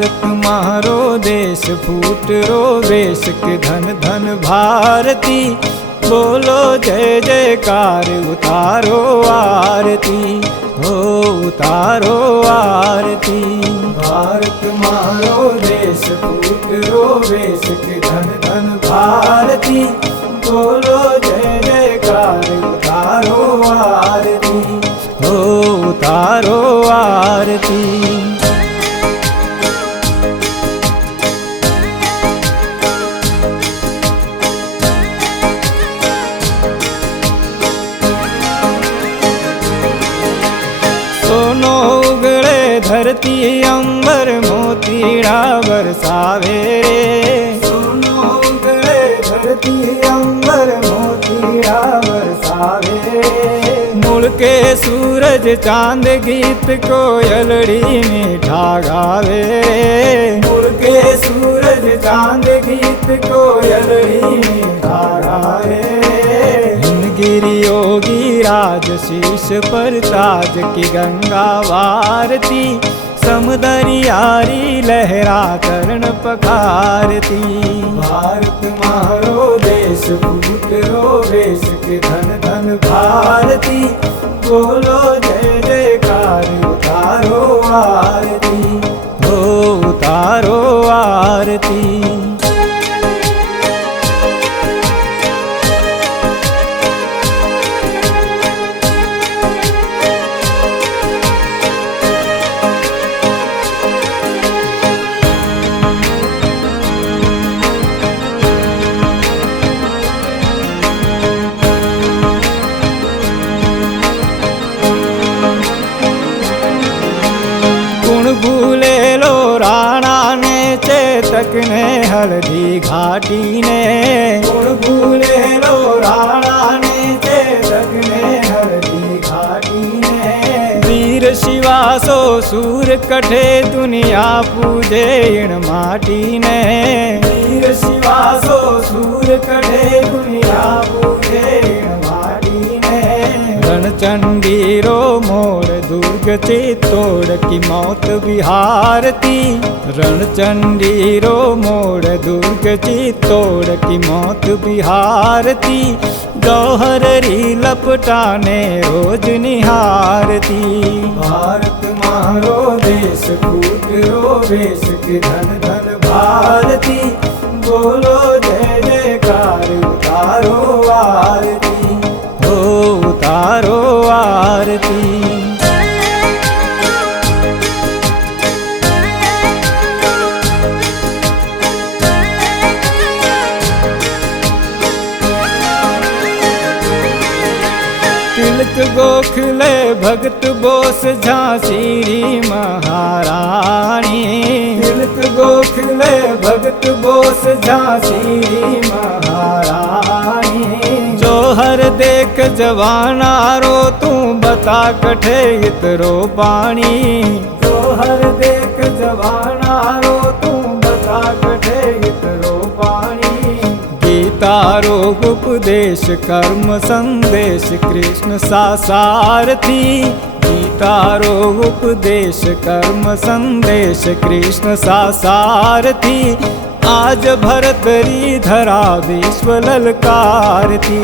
भारत मारो देश फूट रोवेश के धन धन भारती। बोलो जय जयकार उतारो आरती, हो उतारो आरती। भारत मारो देश फूट रोवेश के धन धन भारती। बोलो जय जयकार उतारो आरती, हो उतारो आरती। सोनो उगड़े धरती अंबर मोतीड़ा बरसावे रे। सोनो उगड़े धरती अंबर मोतीड़ा बरसावे रे। मुड़के सूरज चांद गीत कोयलड़ी मीठा गावे रे। मुड़के सूरज चांद गीत कोयलड़ी मीठा गावे रे। गिरि योगी राज शीश पर ताज की गंगा वारती। समदरियारी लहरा चरण पकारती। भारत मारो देश फूट रोवेश के धन धन भारती। बोलो जय जयकार उतारो आरती, हो उतारो आरती। भूले लो राणा ने चेतक ने हल्दी घाटी ने। भूले लो राणा ने चेतक ने हल्दी घाटी ने। वीर शिवासो सूर कठे दुनिया पूजे इन माटी ने। वीर शिवासो सूर कठे दुनिया पूजे इन माटी ने। रणचंडी रो मोड़ दुर्ग चित्तौड़ की मौत बिहारती। रणचंडी रो मोड़ दुर्ग चित्तौड़ की मौत बिहारती। गौहरी लपटाने रोज निहारती। भारत मारो देश फूट रोवेश के धन धन भारती। बोलो जय जयकार उतारो आरती, हो उतारो आरती। तिलक गोखले भगत बोस झांसी महारानी। तिलक गोखले भगत बोस झांसी महारानी। जोहर देख जवाना रो तू बता कठे इतरो पानी। जोहर देख जवाना रो तू बता कठे इतरो पानी। गीतारो उपदेश कर्म संदेश कृष्ण सा सारथी। गीतारो उपदेश कर्म संदेश कृष्ण सा सारथी। आज भरतरी धरा विश्व ललकारती।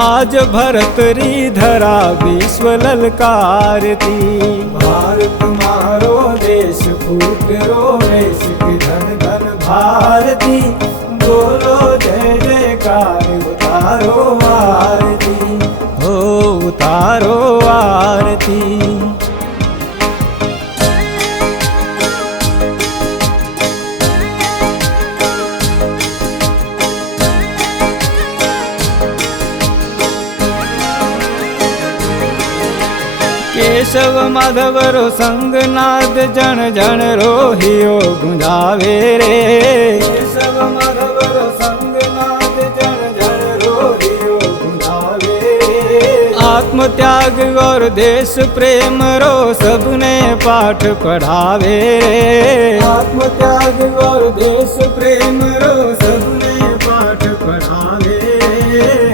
आज भरतरी धरा विश्व ललकारती। भारत मारो देश फूट रोवेश के धन धन भारती। बोलो जय जयकार उतारो आरती, हो उतारो आरती। केशव माधव रो संग नाद जन जन रोहियो गुंजावे रे। केशव माधव रो संग नाद जन जन रोहियो गुंजावे रे। आत्म त्याग और देश प्रेम रो सबने पाठ पढ़ावे रे। आत्म त्याग और देश प्रेम रो सबने पाठ पढ़ावे।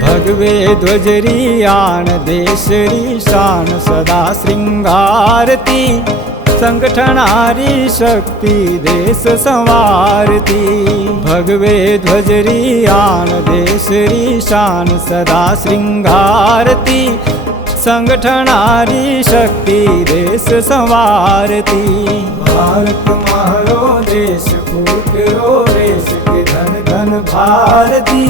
भगवे ध्वजरी आन देशरी शान सदा श्रृंगारती। संगठनारी शक्ति देश संवारती, भगवे ध्वजरी आन देशरी शान सदा श्रृंगारती, संगठनारी शक्ति देश संवारती। भारत मारो देश फूटरो देश के धन धन भारती,